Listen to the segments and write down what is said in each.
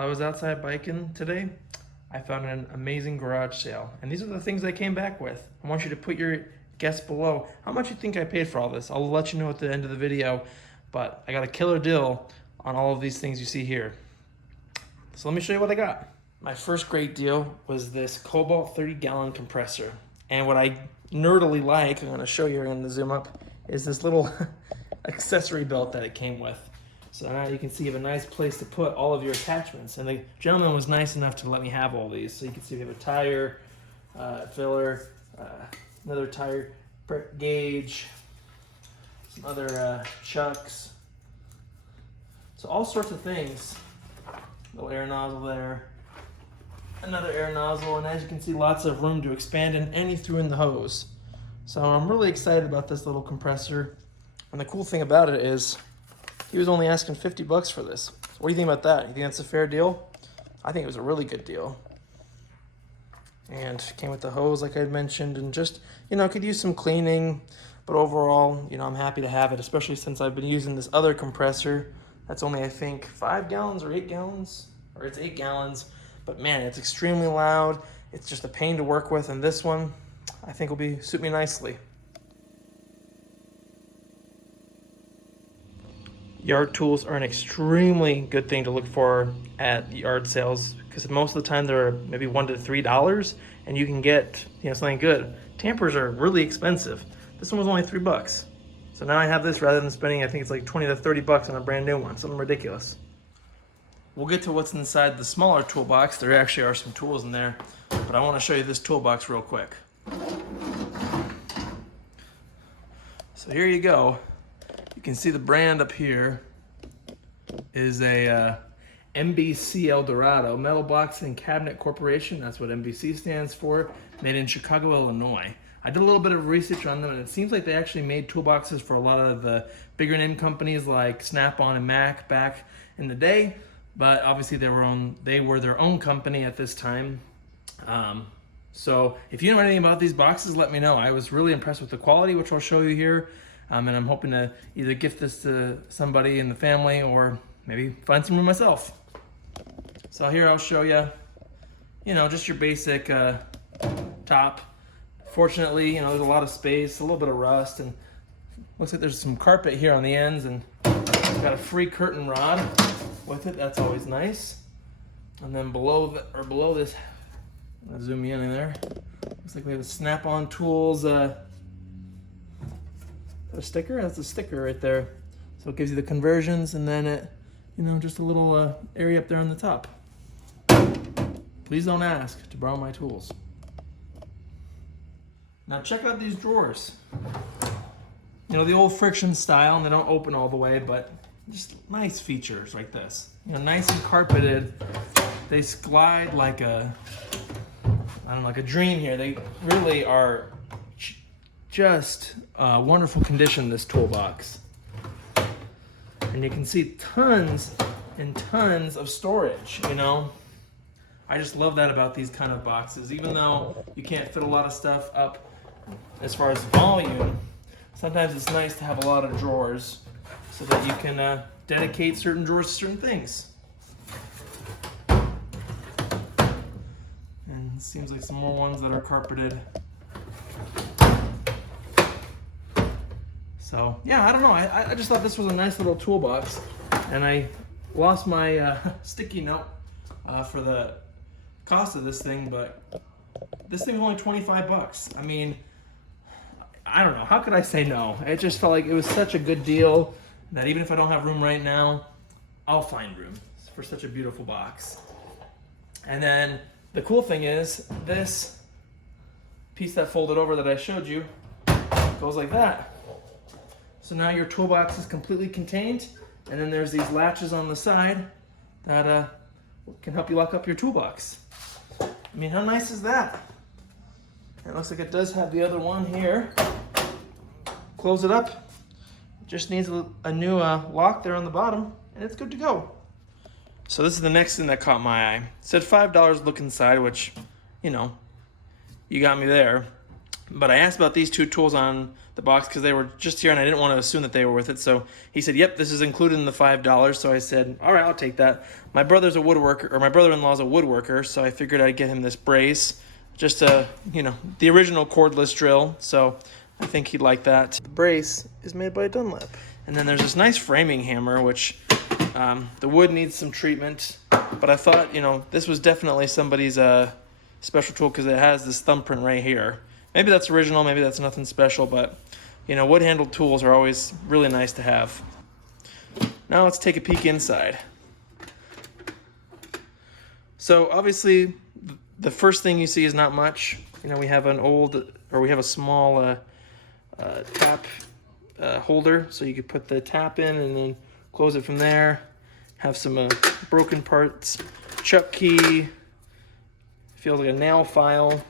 While I was outside biking today, I found an amazing garage sale. And these are the things I came back with. I want you to put your guess below how much you think I paid for all this. I'll let you know at the end of the video, but I got a killer deal on all of these things you see here. So let me show you what I got. My first great deal was this Cobalt 30-gallon compressor. And what I nerdily like, I'm gonna show you, I'm gonna zoom up, is this little accessory belt that it came with. So now you can see you have a nice place to put all of your attachments. And the gentleman was nice enough to let me have all these. So you can see we have a tire, filler, another tire gauge, some other chucks. So all sorts of things. Little air nozzle there, another air nozzle, and as you can see, lots of room to expand in, and he threw in the hose. So I'm really excited about this little compressor. And the cool thing about it is he was only asking 50 bucks for this. So what do you think about that? You think that's a fair deal? I think it was a really good deal. And came with the hose like I had mentioned, and just, could use some cleaning, but overall, I'm happy to have it, especially since I've been using this other compressor. That's only, I think, 5 gallons or 8 gallons, or it's 8 gallons. But man, it's extremely loud. It's just a pain to work with, and this one, I think will suit me nicely. Yard tools are an extremely good thing to look for at yard sales, because most of the time they're maybe $1 to $3, and you can get something good. Tampers are really expensive. This one was only $3. So now I have this rather than spending, I think it's like 20 to 30 bucks on a brand new one, something ridiculous. We'll get to what's inside the smaller toolbox. There actually are some tools in there, but I want to show you this toolbox real quick. So here you go. You can see the brand up here is a MBC El Dorado, Metal Box and Cabinet Corporation. That's what MBC stands for, made in Chicago, Illinois. I did a little bit of research on them, and it seems like they actually made toolboxes for a lot of the bigger name companies like Snap-on and Mac back in the day, but obviously they were their own company at this time. So if you know anything about these boxes, let me know. I was really impressed with the quality, which I'll show you here, and I'm hoping to either gift this to somebody in the family or maybe find some room myself. So here I'll show you, just your basic top. Fortunately, there's a lot of space, a little bit of rust, and looks like there's some carpet here on the ends, and got a free curtain rod with it. That's always nice. And then below this, I'm gonna zoom you in there. Looks like we have a Snap-on Tools a sticker. That's a sticker right there. So it gives you the conversions, and then it, just a little area up there on the top. Please don't ask to borrow my tools. Now check out these drawers. The old friction style, and they don't open all the way, but just nice features like this. Nice and carpeted. They glide like a dream here. They really are just wonderful condition, this toolbox. And you can see tons and tons of storage, I just love that about these kind of boxes. Even though you can't fit a lot of stuff up as far as volume, sometimes it's nice to have a lot of drawers so that you can dedicate certain drawers to certain things. And it seems like some more ones that are carpeted. So yeah, I don't know. I just thought this was a nice little toolbox, and I lost my sticky note for the cost of this thing, but this thing was only 25 bucks. I mean, I don't know. How could I say no? It just felt like it was such a good deal that even if I don't have room right now, I'll find room for such a beautiful box. And then the cool thing is this piece that folded over that I showed you goes like that. So now your toolbox is completely contained, and then there's these latches on the side that can help you lock up your toolbox. I mean, how nice is that? It looks like it does have the other one here. Close it up. Just needs a new lock there on the bottom, and it's good to go. So this is the next thing that caught my eye. It said $5 look inside, which, you got me there. But I asked about these two tools on the box because they were just here and I didn't want to assume that they were with it. So he said, yep, this is included in the $5. So I said, all right, I'll take that. My brother's a woodworker, or my brother-in-law's a woodworker, so I figured I'd get him this brace. Just a, the original cordless drill. So I think he'd like that. The brace is made by Dunlap. And then there's this nice framing hammer, which the wood needs some treatment. But I thought, this was definitely somebody's special tool because it has this thumbprint right here. Maybe that's original, maybe that's nothing special, but wood-handled tools are always really nice to have. Now let's take a peek inside. So obviously, the first thing you see is not much. We have a small tap holder, so you could put the tap in and then close it from there. Have some broken parts, chuck key, feels like a nail file.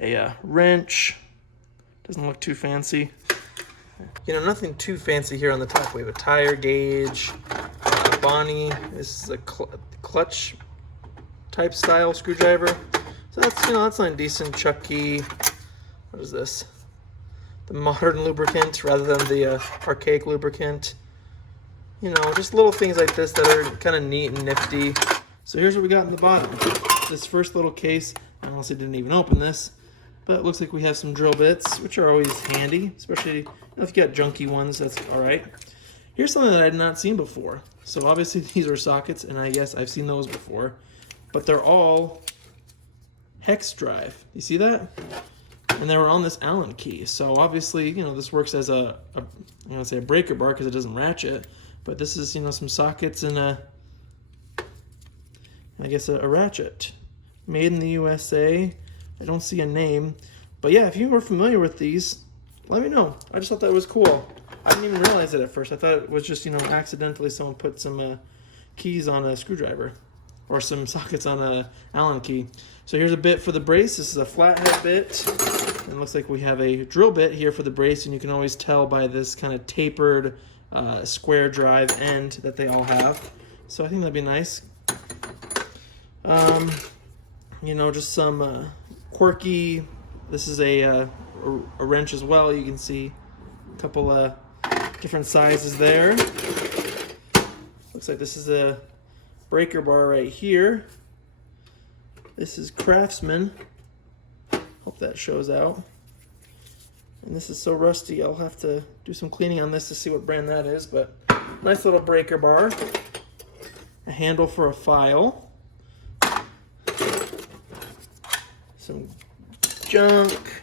A wrench, doesn't look too fancy. Nothing too fancy here on the top. We have a tire gauge, Bonnie. This is a clutch type style screwdriver. So that's not a decent. Chuck key. What is this? The modern lubricant rather than the archaic lubricant. Just little things like this that are kind of neat and nifty. So here's what we got in the bottom. This first little case, I honestly didn't even open this. But it looks like we have some drill bits, which are always handy, especially if you got junky ones, that's all right. Here's something that I had not seen before. So obviously these are sockets, and I guess I've seen those before, but they're all hex drive. You see that? And they were on this Allen key. So obviously, this works as a breaker bar because it doesn't ratchet, but this is, some sockets and a ratchet. Made in the USA. I don't see a name, but yeah, if you were familiar with these, let me know. I just thought that was cool. I didn't even realize it at first. I thought it was just, accidentally someone put some keys on a screwdriver or some sockets on a Allen key. So here's a bit for the brace. This is a flathead bit. And it looks like we have a drill bit here for the brace, and you can always tell by this kind of tapered square drive end that they all have. So I think that'd be nice. Just some quirky. This is a wrench as well. You can see a couple different sizes there. Looks like this is a breaker bar right here. This is Craftsman. Hope that shows out. And this is so rusty, I'll have to do some cleaning on this to see what brand that is, but nice little breaker bar. A handle for a file. Some junk.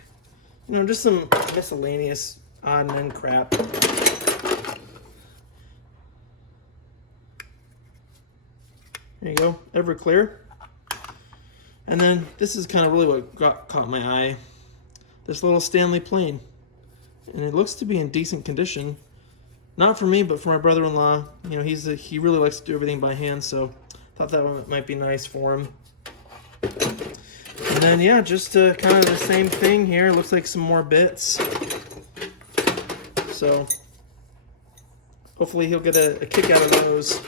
Just some miscellaneous odd and end crap. There you go, Everclear. And then this is kind of really what caught my eye. This little Stanley plane. And it looks to be in decent condition. Not for me, but for my brother-in-law. He really likes to do everything by hand, so thought that one might be nice for him. And then, yeah, just kind of the same thing here. Looks like some more bits. So hopefully he'll get a kick out of those.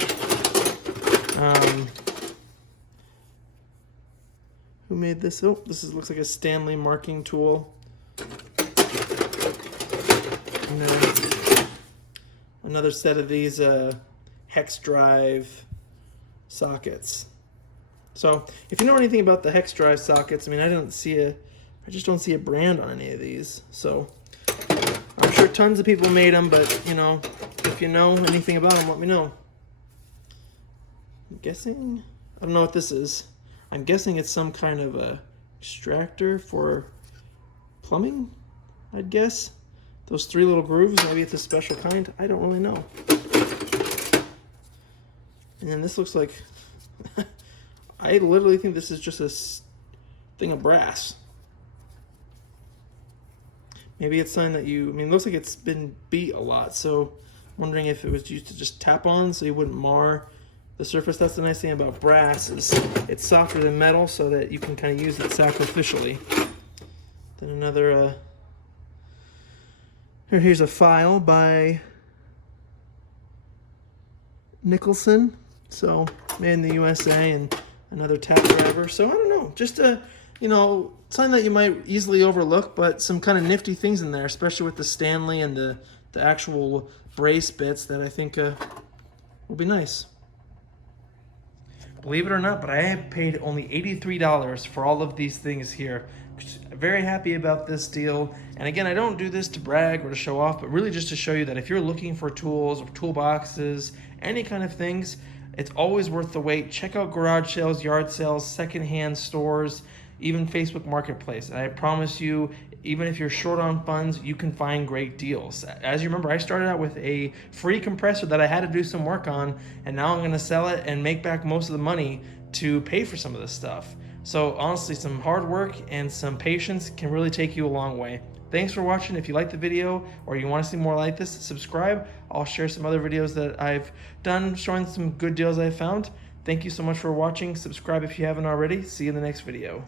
Who made this? Oh, looks like a Stanley marking tool. And then another set of these hex drive sockets. So if you know anything about the hex drive sockets, I just don't see a brand on any of these. So I'm sure tons of people made them, but if you know anything about them, let me know. I'm guessing, I don't know what this is. I'm guessing it's some kind of a extractor for plumbing, I'd guess. Those three little grooves, maybe it's a special kind. I don't really know. And then this looks like, I literally think this is just a thing of brass. Maybe it's something that it looks like it's been beat a lot, so I'm wondering if it was used to just tap on so you wouldn't mar the surface. That's the nice thing about brass, is it's softer than metal, so that you can kind of use it sacrificially. Then another, here's a file by Nicholson, so made in the USA, and another tap driver. So I don't know, just you know, something that you might easily overlook, but some kind of nifty things in there, especially with the Stanley and the actual brace bits that I think will be nice. Believe it or not, but I have paid only $83 for all of these things here. Very happy about this deal. And again, I don't do this to brag or to show off, but really just to show you that if you're looking for tools or toolboxes, any kind of things, it's always worth the wait. Check out garage sales, yard sales, secondhand stores, even Facebook Marketplace. And I promise you, even if you're short on funds, you can find great deals. As you remember, I started out with a free compressor that I had to do some work on, and now I'm gonna sell it and make back most of the money to pay for some of this stuff. So honestly, some hard work and some patience can really take you a long way. Thanks for watching. If you like the video or you want to see more like this, subscribe. I'll share some other videos that I've done showing some good deals I found. Thank you so much for watching. Subscribe if you haven't already. See you in the next video.